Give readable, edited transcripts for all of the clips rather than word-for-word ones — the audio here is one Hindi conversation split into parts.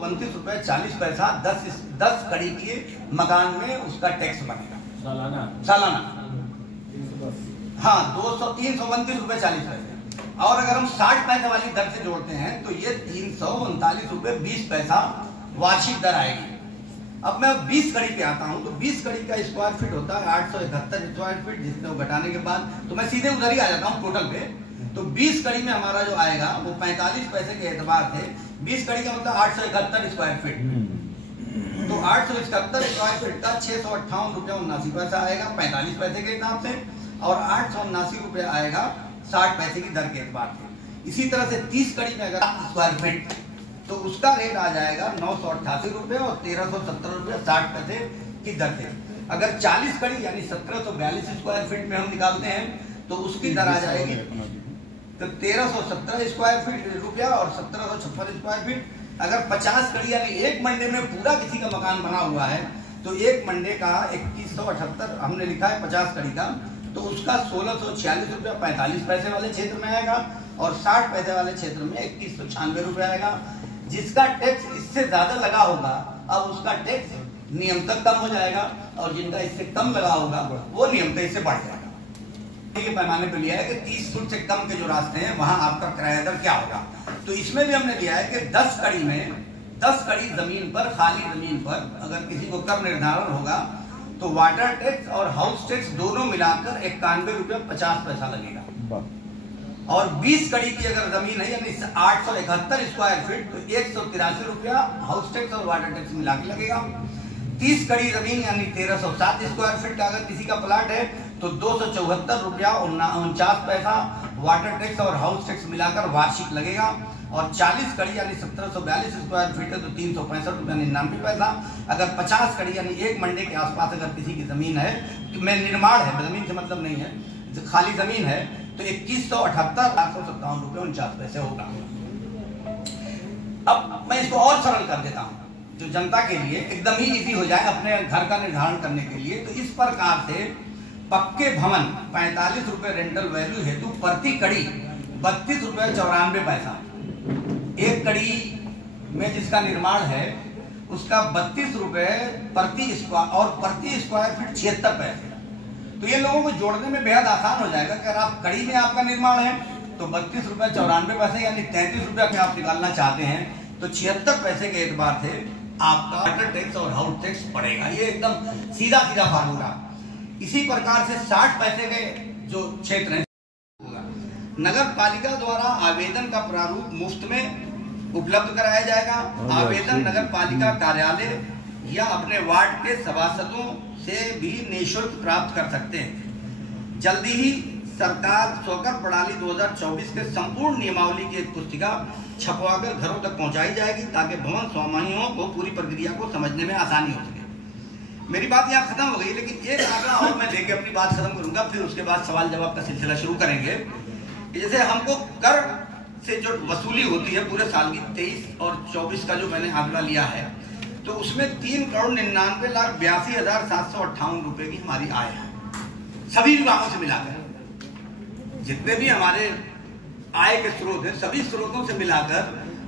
₹329.40 10 कड़ी के मकान में उसका टैक्स बनेगा सालाना। हाँ, ₹329.40। और अगर हम 60 पैसे वाली दर से जोड़ते हैं तो ये ₹339.20 वार्षिक दर आएगी। अब मैं 20 कड़ी पे आता हूँ तो 20 कड़ी का स्क्वायर फीट होता है 871 स्क्वायर फीट, जिसमें घटाने के बाद तो मैं सीधे उधर ही आ जाता हूँ टोटल पे। तो 20 कड़ी में हमारा जो आएगा वो 45 पैसे के एतबार से 20 कड़ी का मतलब 871 स्क्वायर फीट। तो 871 स्क्वायर फीट का ₹658.79 आएगा 45 पैसे के हिसाब से, और ₹879 आएगा 60 पैसे की दर के एतबार से। इसी तरह से 30 कड़ी में अगर स्क्वायर फीट तो उसका रेट आ जाएगा ₹988 और ₹1370.60 की दर से। अगर 40 कड़ी यानी 1742 स्क्वायर फीट में हम निकालते हैं तो उसकी दर आ जाएगी तो 1317 स्क्वायर फीट रुपया और 1756 स्क्वायर फीट। अगर 50 कड़ी यानी एक मंडे में पूरा किसी का मकान बना हुआ है तो एक मंडे का 2178 हमने लिखा है 50 कड़ी का, तो उसका ₹1646 45 पैसे वाले क्षेत्र में आएगा और 60 पैसे वाले क्षेत्र में ₹2196 आएगा। जिसका टैक्स इससे ज्यादा लगा होगा अब उसका टैक्स नियमतक कम हो जाएगा, और जिनका इससे कम लगा होगा वो नियमतक इससे बढ़ जाएगा। के पैमाने पे लिया है कि 30 फुट से कम के जो रास्ते हैं वहां आपका किराया दर क्या होगा। तो इसमें भी हमने लिया है कि 10 कड़ी में 10 कड़ी जमीन पर, खाली जमीन पर अगर किसी को कर निर्धारण होगा तो वाटर टैक्स और हाउस टैक्स दोनों मिलाकर ₹91.50 लगेगा। और 20 कड़ी की अगर जमीन है यानी 871 स्क्वायर फीट तो ₹183 हाउस टैक्स और वाटर टैक्स मिला के लगेगा। 30 कड़ी जमीन यानी 1307 स्क्वायर फीट का अगर किसी का प्लाट है तो ₹274.49 वाटर टैक्स और हाउस टैक्स मिलाकर वार्षिक लगेगा। और 40 कड़ी यानी 1742 स्क्वायर फीट है तो ₹365.99। अगर 50 कड़ी यानी एक मंडे के आसपास अगर किसी की जमीन है में निर्माण है, जमीन से मतलब नहीं है, खाली जमीन है, तो ₹2178.857.49 होगा। अब मैं इसको और सरल कर देता हूँ जो जनता के लिए एकदम ही इजी हो जाए अपने घर का निर्धारण करने के लिए। तो इस प्रकार से पक्के भवन ₹45 रेंटल वैल्यू हेतु प्रति कड़ी ₹32.94। एक कड़ी में जिसका निर्माण है उसका ₹32 प्रति स्क्वायर और प्रति स्क्वायर फीट 76 पैसे। तो ये लोगों को जोड़ने में बेहद आसान हो जाएगा कि अगर आप कड़ी में आपका निर्माण है तो ₹32.94 यानी ₹33 में आप निकालना चाहते हैं तो 76 पैसे के एतबार से आपका वाटर टैक्स और हाउस टैक्स पड़ेगा। ये एकदम सीधा सीधा फार्मूला। इसी प्रकार से 60 पैसे के जो क्षेत्र है नगर पालिका द्वारा आवेदन का प्रारूप मुफ्त में उपलब्ध कराया जाएगा। आवेदन नगर पालिका कार्यालय या अपने वार्ड के सभासदों से भी निःशुल्क प्राप्त कर सकते हैं। जल्दी ही सरकार स्वकर प्रणाली 2024 के संपूर्ण नियमावली की एक पुस्तिका छपवाकर घरों तक पहुंचाई जाएगी ताकि भवन स्वामियों को पूरी प्रक्रिया को समझने में आसानी हो सके। मेरी बात यहाँ खत्म हो गई, लेकिन एक आंकड़ा और मैं लेके अपनी बात खत्म करूंगा, फिर उसके बाद सवाल जवाब का सिलसिला शुरू करेंगे। जैसे हमको कर से जो वसूली होती है पूरे साल की 23 और 24 का जो मैंने आंकड़ा लिया है तो उसमें ₹3,99,82,758 की हमारी आय है। सभी विभागों से मिलाकर जितने भी हमारे आय के स्रोत हैं सभी स्रोतों से मिलाकर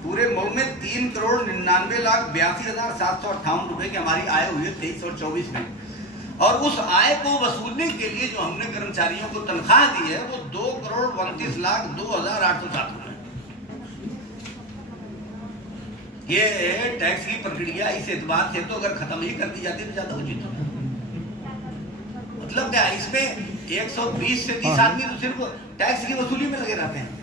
पूरे मऊ में ₹3,99,82,758 की हमारी आय हुई है 23 और 24 में। और उस आय को वसूलने के लिए जो हमने कर्मचारियों को तनख्वाह दी है वो 2,29,02,807 है। ये टैक्स की प्रक्रिया इस एतबार से तो अगर खत्म ही कर दी जाती तो ज्यादा उचित होता। मतलब क्या, इसमें 120 से 30 आदमी तो सिर्फ टैक्स की वसूली में लगे रहते हैं।